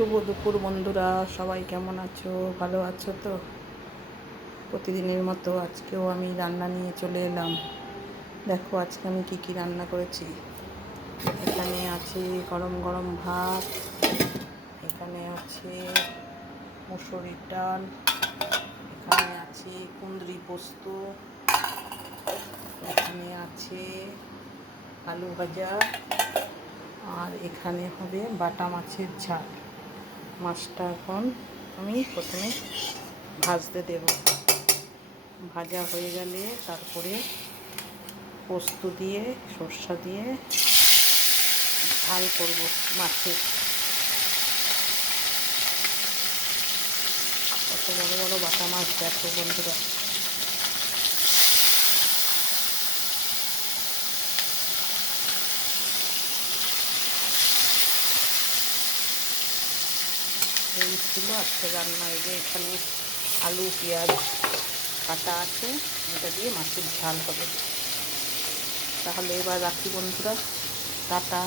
শুভ দুপুর বন্ধুরা, সবাই কেমন আছো? ভালো আছো তো? প্রতিদিনের মতো আজকেও আমি রান্না নিয়ে চলে এলাম। দেখো আজকে আমি কি রান্না করেছি। এখানে আছে গরম গরম ভাত, এখানে আছে মুসুরির ডাল, এখানে আছে কুঁদরি পোস্ত, এখানে আছে আলু ভাজা, আর এখানে হবে বাটা মাছের ঝাল। মাছটা এখন আমি প্রথমে ভাজতে দেব। ভাজা হয়ে গেলে তারপরে পোস্ত দিয়ে সর্ষা দিয়ে ঝাল করব মাছের। কত বড় বড় বাটা মাছ দেখো বন্ধুরা। এই ছিল আজকে রান্না। এই যে এখানে আলু পেঁয়াজ কাটা আছে, এটা দিয়ে মাছের ঝাল হবে। তাহলে এবার রাখি বন্ধুরা, টাটা।